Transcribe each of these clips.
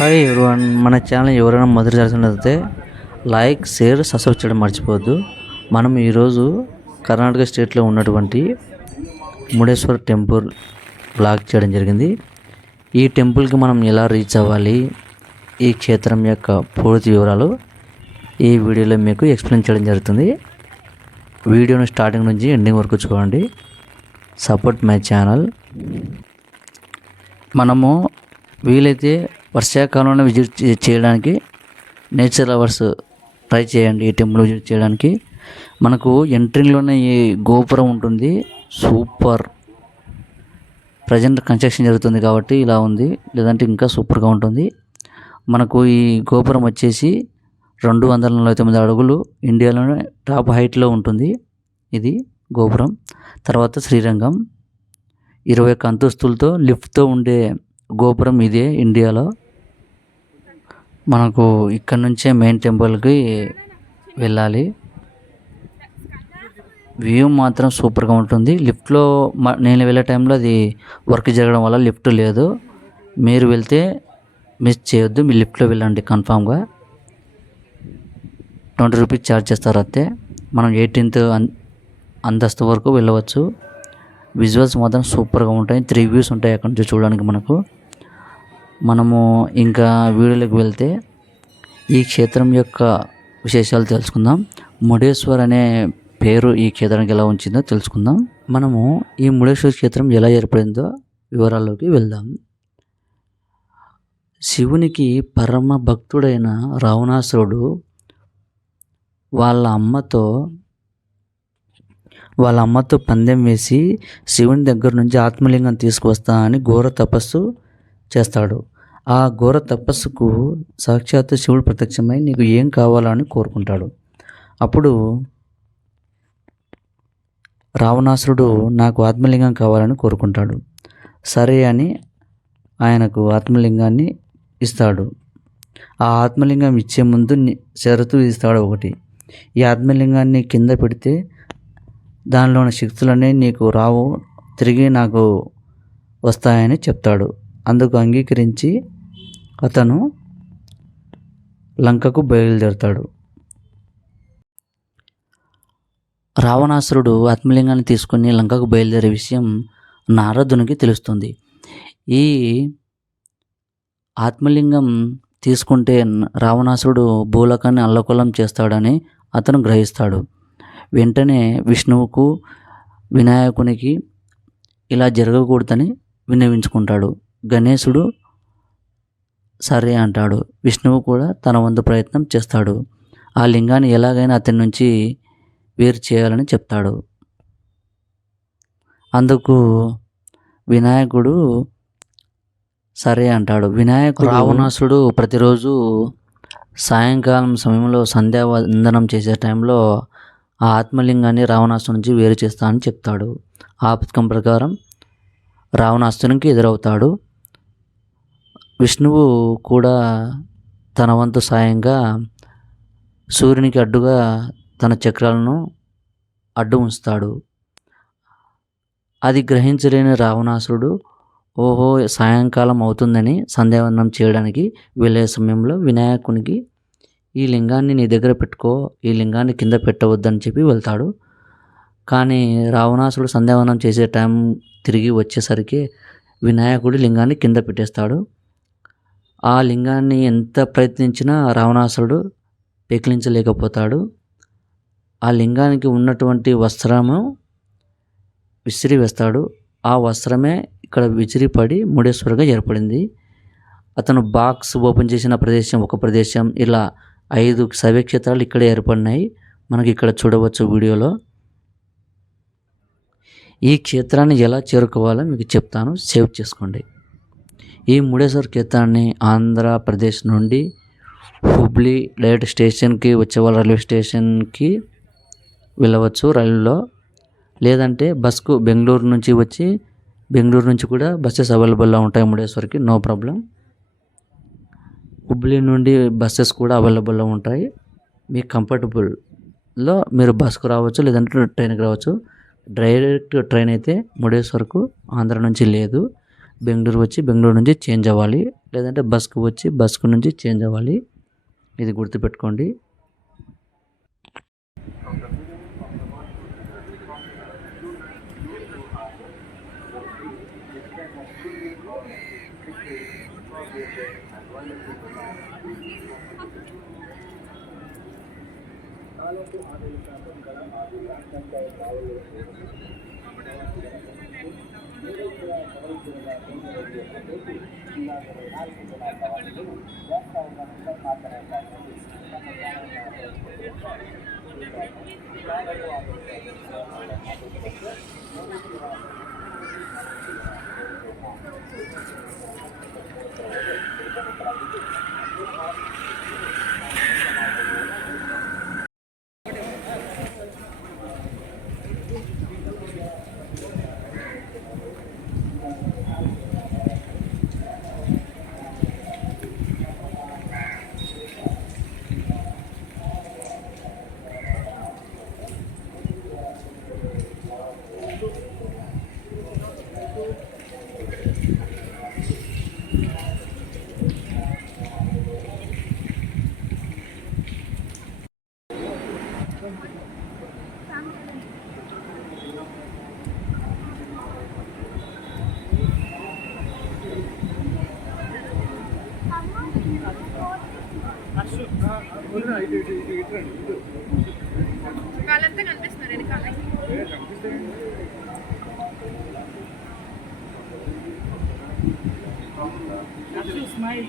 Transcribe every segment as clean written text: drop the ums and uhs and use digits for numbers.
Hi everyone, మన channel ఎవరైనా మొదటి చూసినట్లయితే లైక్, షేర్, సబ్స్క్రైబ్ చేయడం మర్చిపోవద్దు. మనం ఈరోజు కర్ణాటక స్టేట్లో ఉన్నటువంటి ముడేశ్వర్ టెంపుల్ బ్లాగ్ చేయడం జరిగింది. ఈ టెంపుల్కి మనం ఎలా రీచ్ అవ్వాలి, ఈ క్షేత్రం యొక్క పూర్తి వివరాలు ఈ వీడియోలో మీకు ఎక్స్ప్లెయిన్ చేయడం జరుగుతుంది. వీడియోను స్టార్టింగ్ నుంచి ఎండింగ్ వరకు చూడండి. Support my channel. మనము వీలైతే వర్షాకాలంలో విజిట్ చేయడానికి నేచర్ లవర్స్ ట్రై చేయండి. ఈ టెంపుల్ విజిట్ చేయడానికి మనకు ఎంట్రింగ్లోనే ఈ గోపురం ఉంటుంది. సూపర్. ప్రజెంట్ కన్స్ట్రక్షన్ జరుగుతుంది కాబట్టి ఇలా ఉంది, లేదంటే ఇంకా సూపర్గా ఉంటుంది. మనకు ఈ గోపురం వచ్చేసి 249 అడుగులు, ఇండియాలోనే టాప్ హైట్లో ఉంటుంది ఇది గోపురం. తర్వాత శ్రీరంగం 21 అంతస్తులతో లిఫ్ట్తో ఉండే గోపురం ఇదే ఇండియాలో. మనకు ఇక్కడ నుంచే మెయిన్ టెంపుల్కి వెళ్ళాలి. వ్యూ మాత్రం సూపర్గా ఉంటుంది. లిఫ్ట్లో నేను వెళ్ళే టైంలో అది వర్క్ జరగడం వల్ల లిఫ్ట్ లేదు. మీరు వెళ్తే మిస్ చేయొద్దు, మీ లిఫ్ట్లో వెళ్ళండి కన్ఫామ్గా. 20 రూపీస్ ఛార్జ్ చేస్తారు అంతే. మనం 18th అంతస్తు వరకు వెళ్ళవచ్చు. విజువల్స్ మాత్రం సూపర్గా ఉంటాయి. 3 వ్యూస్ ఉంటాయి అక్కడ నుంచి చూడడానికి మనకు. మనము ఇంకా వీడియోలోకి వెళ్తే ఈ క్షేత్రం యొక్క విశేషాలు తెలుసుకుందాం. ముడేశ్వర్ అనే పేరు ఈ క్షేత్రానికి ఎలా ఉంచిందో తెలుసుకుందాం. మనము ఈ ముడేశ్వర్ క్షేత్రం ఎలా ఏర్పడిందో వివరాల్లోకి వెళ్దాం. శివునికి పరమ భక్తుడైన రావణాసురుడు వాళ్ళ అమ్మతో పందెం వేసి శివుని దగ్గర నుంచి ఆత్మలింగం తీసుకువస్తా అని ఘోర తపస్సు చేస్తాడు. ఆ ఘోర తపస్సుకు సాక్షాత్తు శివుడు ప్రత్యక్షమై నీకు ఏం కావాలని కోరుకుంటాడు. అప్పుడు రావణాసురుడు నాకు ఆత్మలింగం కావాలని కోరుకుంటాడు. సరే అని ఆయనకు ఆత్మలింగాన్ని ఇస్తాడు. ఆ ఆత్మలింగం ఇచ్చే ముందు షరతు ఇస్తాడు ఒకటి. ఈ ఆత్మలింగాన్ని కింద పెడితే దానిలో ఉన్న శక్తులన్నీ నీకు రావు, తిరిగి నాకు వస్తాయని చెప్తాడు. అందుకు అంగీకరించి అతను లంకకు బయలుదేరుతాడు. రావణాసురుడు ఆత్మలింగాన్ని తీసుకుని లంకకు బయలుదేరే విషయం నారదునికి తెలుస్తుంది. ఈ ఆత్మలింగం తీసుకుంటే రావణాసురుడు భూలోకాన్ని అల్లకొల్లం చేస్తాడని అతను గ్రహిస్తాడు. వెంటనే విష్ణువుకు, వినాయకునికి ఇలా జరగకూడదని విన్నవించుకుంటాడు. గణేశుడు సరే అంటాడు. విష్ణువు కూడా తన వంతు ప్రయత్నం చేస్తాడు. ఆ లింగాన్ని ఎలాగైనా అతని నుంచి వేరు చేయాలని చెప్తాడు. అందుకు వినాయకుడు సరే అంటాడు. రావణాసురుడు ప్రతిరోజు సాయంకాలం సమయంలో సంధ్యావందనం చేసే టైంలో ఆ ఆత్మలింగాన్ని రావణాసురుడి నుంచి వేరు చేస్తా అని చెప్తాడు. ఆ పథకం ప్రకారం రావణాసురునికి ఎదురవుతాడు. విష్ణువు కూడా తన వంతు సాయంగా సూర్యునికి అడ్డుగా తన చక్రాలను అడ్డు ఉంచుతాడు. అది గ్రహించలేని రావణాసురుడు ఓహో సాయంకాలం అవుతుందని సంధ్యావందనం చేయడానికి వెళ్ళే సమయంలో వినాయకునికి ఈ లింగాన్ని నీ దగ్గర పెట్టుకో, ఈ లింగాన్ని కింద పెట్టవద్దని చెప్పి వెళ్తాడు. కానీ రావణాసురుడు సంధ్యావందనం చేసే టైం తిరిగి వచ్చేసరికి వినాయకుడు లింగాన్ని కింద పెట్టేస్తాడు. ఆ లింగాన్ని ఎంత ప్రయత్నించినా రావణాసురుడు పెకిలించలేకపోతాడు. ఆ లింగానికి ఉన్నటువంటి వస్త్రము విసిరివేస్తాడు. ఆ వస్త్రమే ఇక్కడ విసిరిపడి ముడేశ్వరుగా ఏర్పడింది. అతను బాక్స్ ఓపెన్ చేసిన ప్రదేశం ఒక ప్రదేశం, ఇలా 5 శైవక్షేత్రాలు ఇక్కడే ఏర్పడినాయి. మనకి ఇక్కడ చూడవచ్చు వీడియోలో. ఈ క్షేత్రాన్ని ఎలా చేరుకోవాలో మీకు చెప్తాను, సేవ్ చేసుకోండి. ఈ ముడేశ్వర్ క్షేత్రాన్ని ఆంధ్రప్రదేశ్ నుండి హుబ్లీ డైరెక్ట్ స్టేషన్కి వచ్చేవాళ్ళు రైల్వే స్టేషన్కి వెళ్ళవచ్చు రైలులో, లేదంటే బస్కు బెంగళూరు నుంచి వచ్చి బెంగళూరు నుంచి కూడా బస్సెస్ అవైలబుల్లో ఉంటాయి ముడేశ్వర్కి, నో ప్రాబ్లం. హుబ్లీ నుండి బస్సెస్ కూడా అవైలబుల్లో ఉంటాయి. మీ కంఫర్టబుల్లో మీరు బస్కు రావచ్చు, లేదంటే ట్రైన్కి రావచ్చు. డైరెక్ట్ ట్రైన్ అయితే ముడేశ్వర్కు ఆంధ్ర నుంచి లేదు. బెంగళూరు వచ్చి బెంగళూరు నుంచి చేంజ్ అవ్వాలి లేదంటే బస్కు వచ్చి బస్కు నుంచి చేంజ్ అవ్వాలి. ఇది గుర్తుపెట్టుకోండి. వాళ్ళంతా కనిపిస్తున్నారు వెనకాల. స్మైల్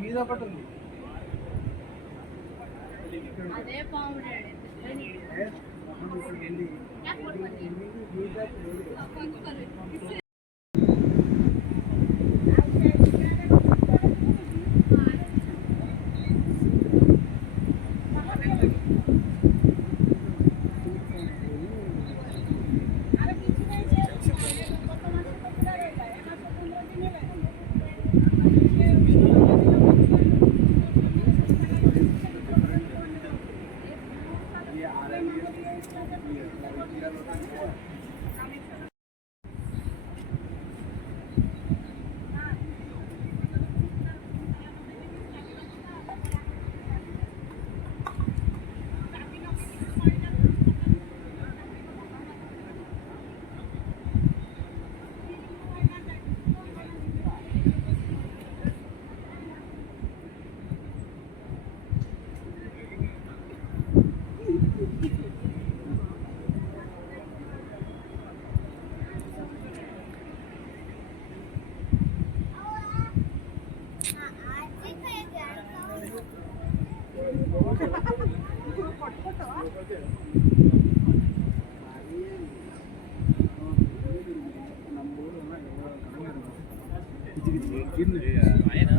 మీద ఒకటి ఉంది. అదే పాము డాడీ. ఆయన